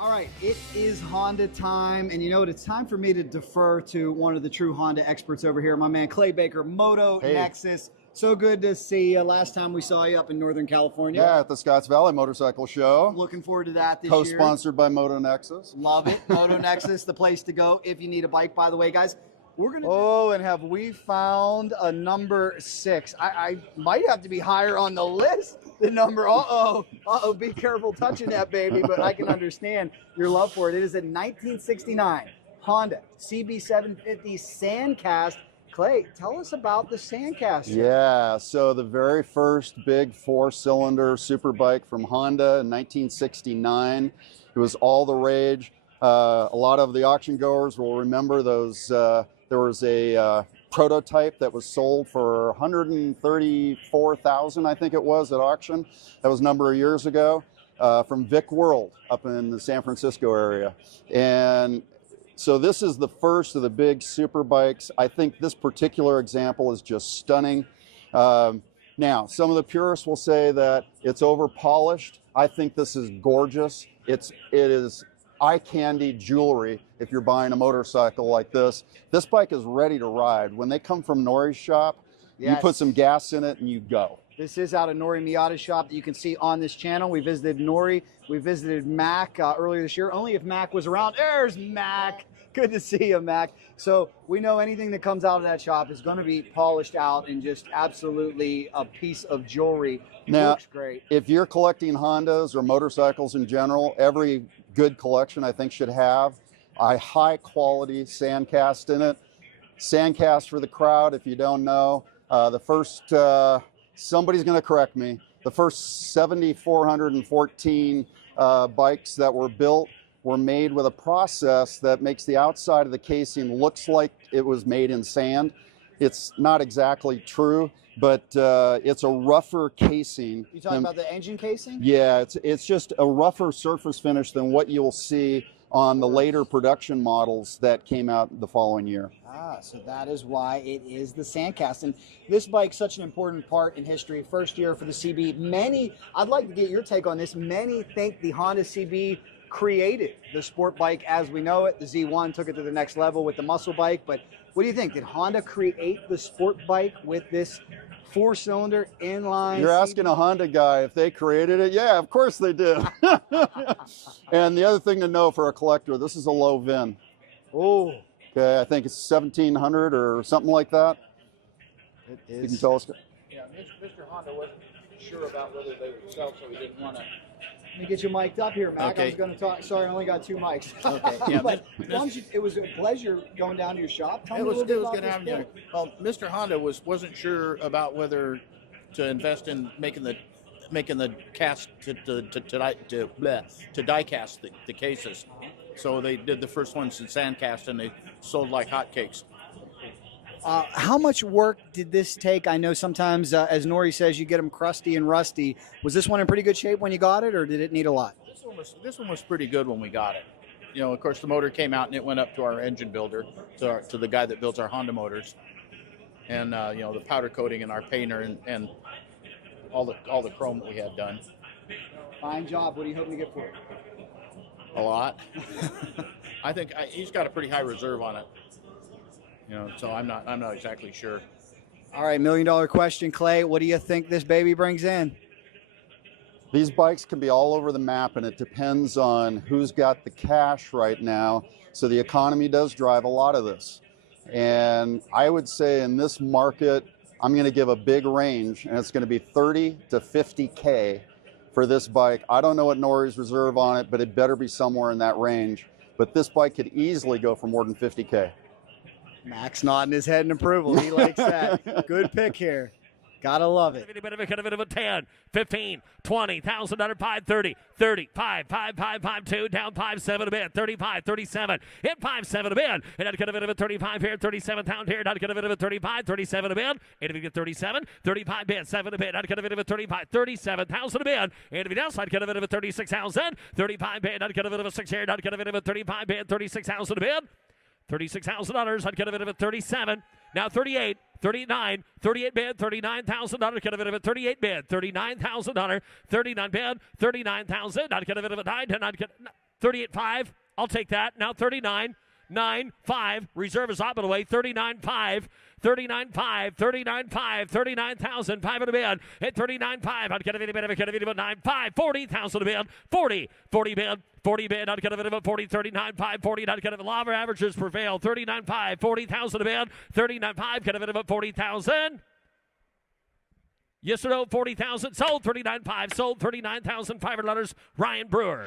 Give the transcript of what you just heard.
All right, it is Honda time, and you know what? It's time for me to defer to one of the true Honda experts over here, my man Clay Baker, Moto Nexus. So good to see you. Last time we saw you up in Northern California. Yeah, at the Scotts Valley Motorcycle Show. Looking forward to that this year. Co-sponsored by Moto Nexus. Love it. Moto Nexus, the place to go if you need a bike, by the way, guys. We're gonna and have we found a number 6? I might have to be higher on the list than number. Be careful touching that baby, but I can understand your love for it. It is a 1969 Honda CB750 Sandcast. Clay, tell us about the Sandcast. Yeah, so the very first big 4-cylinder super bike from Honda in 1969. It was all the rage. A lot of the auction goers will remember those. There was a prototype that was sold for $134,000, I think it was, at auction. That was a number of years ago, from Vic World up in the San Francisco area. And so this is the first of the big super bikes. I think this particular example is just stunning. Now, some of the purists will say that it's over polished. I think this is gorgeous. It is eye candy jewelry if you're buying a motorcycle like this. This bike is ready to ride. When they come from Nori's shop, you put some gas in it and you go. This is out of Nori Miata's shop that you can see on this channel. We visited Nori. We visited Mac earlier this year, only if Mac was around. There's Mac. Good to see you, Mac. So we know anything that comes out of that shop is going to be polished out and just absolutely a piece of jewelry. Now, looks great. If you're collecting Hondas or motorcycles in general, every good collection I think should have a high quality Sandcast in it. Sandcast for the crowd, if you don't know, the first, somebody's going to correct me, the first 7,414 bikes that were built were made with a process that makes the outside of the casing looks like it was made in sand. It's not exactly true, but it's a rougher casing. You talking about the engine casing? Yeah, it's just a rougher surface finish than what you'll see on the later production models that came out the following year. So that is why it is the Sandcast. And this bike's such an important part in history. First year for the CB. I'd like to get your take on this. Many think the Honda CB created the sport bike as we know it. The Z1 took it to the next level with the muscle bike. But what do you think? Did Honda create the sport bike with this 4-cylinder inline? You're asking a Honda guy if they created it? Yeah, of course they did. And the other thing to know for a collector, this is a low VIN. Oh. Okay, I think it's 1,700 or something like that. It is. You can tell us. Yeah, Mr. Honda wasn't sure about whether they would sell, so he didn't want to. Let me get you mic'd up here, Mac. Okay. I was going to talk. Sorry, I only got 2 mics. Okay. Yeah, But it was a pleasure going down to your shop. Tell me a little bit about good this having you. book. Well, Mr. Honda wasn't sure about whether to invest in making the cast to die cast the cases. So they did the first ones in Sandcast, and they sold like hotcakes. How much work did this take? I know sometimes, as Nori says, you get them crusty and rusty. Was this one in pretty good shape when you got it, or did it need a lot? This one was pretty good when we got it. You know, of course, the motor came out and it went up to our engine builder, to the guy that builds our Honda motors, and you know, the powder coating and our painter and all the chrome that we had done. Fine job. What are you hoping to get for it? A lot. I think he's got a pretty high reserve on it. You know, so I'm not exactly sure. All right, $1 million question, Clay. What do you think this baby brings in? These bikes can be all over the map, and it depends on who's got the cash right now. So the economy does drive a lot of this. And I would say in this market, I'm going to give a big range, and it's going to be 30 to 50K for this bike. I don't know what Nori's reserve on it, but it better be somewhere in that range. But this bike could easily go for more than 50K. Max nodding his head in approval. He likes that. Good pick here. Gotta love it. A bit of a 10, 15, 20, $1,000, 5, 30, 30, 5, 5, 5, 5, 2, down 5, 7 a bit, 35, 37, hit 5, 7 a bit, and not get a bit of a 35 here, 37 pound here, not get a bit of a 35, 37 a bit, and if you get 37, 35 bit, 7 a bit, not get a bit of a 35, 37,000 a bit, and if you down, I'd get a bit of a 36,000, 35 bit, not get a bit of a 6 here, not get a bit of a 35 bit, 36,000 a bit, $36,000, I'd get a bit of a 37, now 38, 39, 38 bid, $39,000, get a bit of a 38 bid, $39,000, 39 bid, $39,000, not get a bit of a 9, not get 38.5. I'll take that. Now 39.95. Reserve is up and away. 39.5. 39.5, 39.5, 39,000, in a bid. At 39.5, I'd get a bid, I'd get a bid about 9.5, 40,000 a bid, 40 bid, 40 bid, I'd get a bid about 40, 39.5, 40, I'd get a bid. Law of averages prevail. 39.5, 40,000 a bid, 39.5, get a bid about 40,000. Yes or no, 40,000. Sold 39.5, sold $39,500. Ryan Brewer.